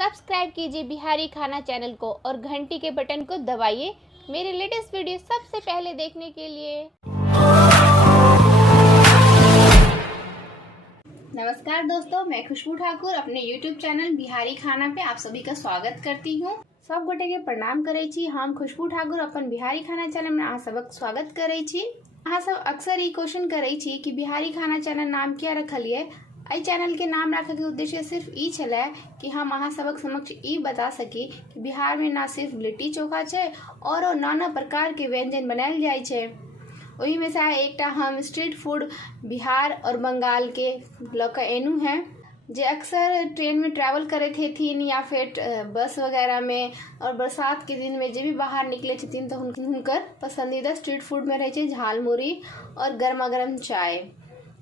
Subscribe कीजिए बिहारी खाना channel को और घंटी के बटन को दबाइए मेरे लेटेस्ट वीडियो सबसे पहले देखने के लिए। नमस्कार दोस्तों, मैं खुशबू ठाकुर अपने YouTube चैनल बिहारी खाना पे आप सभी का स्वागत करती हूँ। सब गोटे के प्रणाम करे छी। हम खुशबू ठाकुर अपन बिहारी खाना चैनल में अहाँ सबक स्वागत करे छी। अहाँ सब अक्सर ई क्वेश्चन करे छी कि बिहारी खाना चैनल नाम क्या रखलिए। एहि चैनल के नाम रखे के उद्देश्य सिर्फ ई छलै कि हम अहाँ सबक समक्ष ई बता सकी कि बिहार में ना सिर्फ लिट्टी चोखा छै और नाना प्रकार के व्यंजन बनायल जाय छै। वही में से एकटा हम स्ट्रीट फूड बिहार और बंगाल के लऽ एनू हैं जे अक्सर ट्रेन में ट्रैवल करैत हेथिन या फिर बस वगैरह में, और बरसात के दिन में जे भी बाहर निकले छथिन तो हुनकर पसंदीदा स्ट्रीट फूड में रहे छै झाल मुरही और गर्मा गर्म चाय।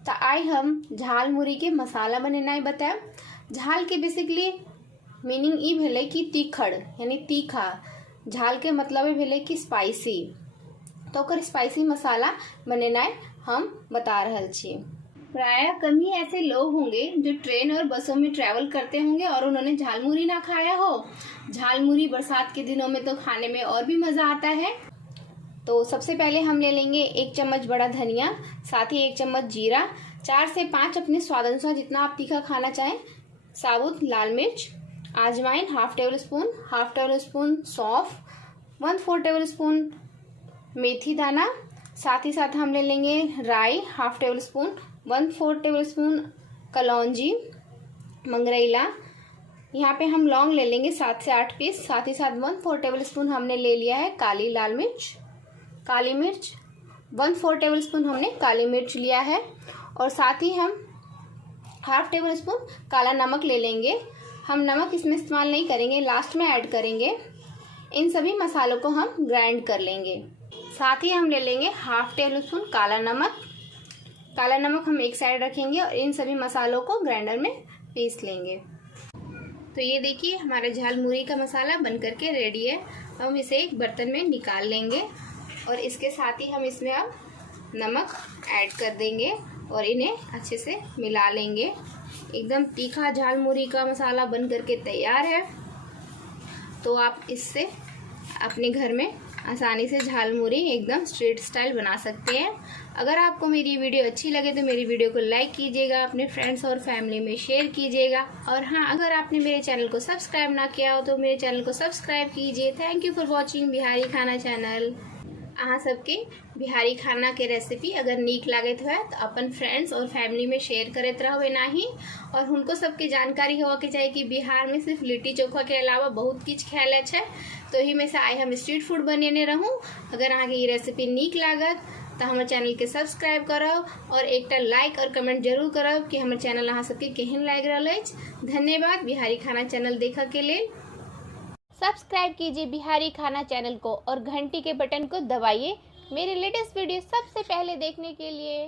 तो आई हम झाल मुरही के मसाला बनेनाइ बताएब। झाल के बेसिकली मीनिंग ई भेलै कि तीखड़ यानी तीखा। झाल के मतलब भेलै कि स्पाइसी। तो ओकर स्पाइसी मसाला बनेनाइ हम बता रहल छी। प्रायः कम ही ऐसे लोग होंगे जो ट्रेन और बसों में ट्रैवल करते होंगे और उन्होंने झाल मुरही ना खाया हो। झाल मुरही बरसात के दिनों में तो खाने में और भी मजा आता है। तो सबसे पहले हम ले लेंगे 1 चम्मच बड़ा धनिया, साथ ही 1 चम्मच जीरा, 4 से 5 अपने स्वाद अनुसार जितना आप तीखा खाना चाहें साबुत लाल मिर्च, अजवाइन हाफ टेबल स्पून सौंफ, 1/4 टेबल स्पून मेथी दाना, साथ ही साथ हम ले लेंगे राई half tablespoon, 1/4 tablespoon कलौंजी, मंगरैला। यहाँ पे हम लौंग ले लेंगे 7 से 8 पीस, साथ ही साथ 1/4 टेबल स्पून हमने ले लिया है काली मिर्च 1/4 टेबल स्पून हमने काली मिर्च लिया है, और साथ ही हम हाफ टेबल स्पून काला नमक ले लेंगे। हम नमक इसमें इस्तेमाल नहीं करेंगे, लास्ट में ऐड करेंगे। इन सभी मसालों को हम ग्राइंड कर लेंगे। साथ ही हम ले लेंगे हाफ टेबल स्पून काला नमक हम एक साइड रखेंगे और इन सभी मसालों को ग्राइंडर में पीस लेंगे। तो ये देखिए हमारा झाल मुरही का मसाला बन करके रेडी है। हम इसे एक बर्तन में निकाल लेंगे और इसके साथ ही हम इसमें अब नमक ऐड कर देंगे और इन्हें अच्छे से मिला लेंगे। एकदम तीखा झाल मुरही का मसाला बन करके तैयार है। तो आप इससे अपने घर में आसानी से झाल मुरही एकदम स्ट्रीट स्टाइल बना सकते हैं। अगर आपको मेरी वीडियो अच्छी लगे तो मेरी वीडियो को लाइक कीजिएगा, अपने फ्रेंड्स और फैमिली में शेयर कीजिएगा। और हाँ, अगर आपने मेरे चैनल को सब्सक्राइब ना किया हो तो मेरे चैनल को सब्सक्राइब कीजिए। Thank you for watching Bihari खाना चैनल। अहाँ सबके बिहारी खाना के रेसिपी अगर नीक लागत है तो अपन फ्रेंड्स और फैमिली में शेयर करते रहो नाही, और उनको सबके जानकारी होगा के चाहिए कि बिहार में सिर्फ लिट्टी चोखा के अलावा बहुत किछ खायल है। तो ही में से आई हम स्ट्रीट फूड बनेने रहूँ। अगर अहाँ के ये रेसिपी नीक लागत तो हमारे चैनल के सब्सक्राइब करब और एक लाइक और कमेंट जरूर करब कि हमारे चैनल अहाँ सबके केहन लागि रहल अछि। धन्यवाद बिहारी खाना चैनल देखा के लिए। सब्सक्राइब कीजिए बिहारी खाना चैनल को और घंटी के बटन को दबाइए मेरे लेटेस्ट वीडियो सबसे पहले देखने के लिए।